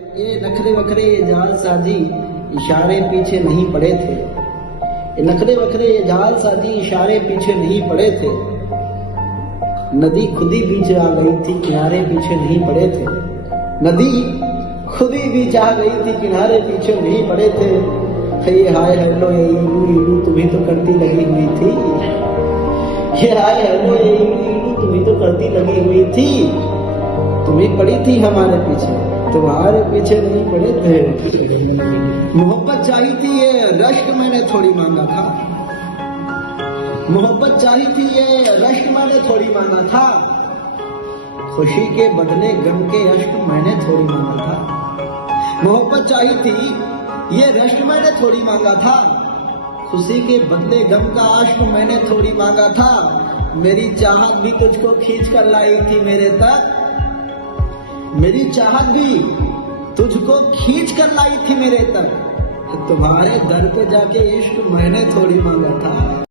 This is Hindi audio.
ये नखरे वखरे ये जाल साजी इशारे पीछे नहीं पड़े थे। ये नखरे वखरे ये जाल साजी इशारे पीछे नहीं पड़े थे। नदी खुदी बीच आ गई थी, किनारे पीछे नहीं पड़े थे। नदी खुदी बीच आ गई थी, किनारे पीछे नहीं पड़े थे। ये हाय हेलो ये इलू इलू तुम्हें तो करती लगी हुई थी। ये हाय हेलो ये इलू इलू तुम्हें तो करती लगी हुई थी। तुम्हें पड़ी थी हमारे पीछे, तुम्हारे पीछे नहीं पड़े थे। मोहब्बत चाहिए थी ये रश्क मैंने थोड़ी मांगा था। मोहब्बत चाहिए थी ये रश्क मैंने थोड़ी मांगा था। खुशी के बदले गम के अश्क मैंने थोड़ी मांगा था। मोहब्बत चाहिए थी ये रश्क मैंने थोड़ी मांगा था। खुशी के बदले गम का अश्क मैंने थोड़ी मांगा था। मेरी चाहत भी तुझको खींच कर लाई थी मेरे तक। मेरी चाहत भी तुझको खींच कर लाई थी मेरे तक। तुम्हारे दर पे जाके इश्क मैंने थोड़ी मांगा था।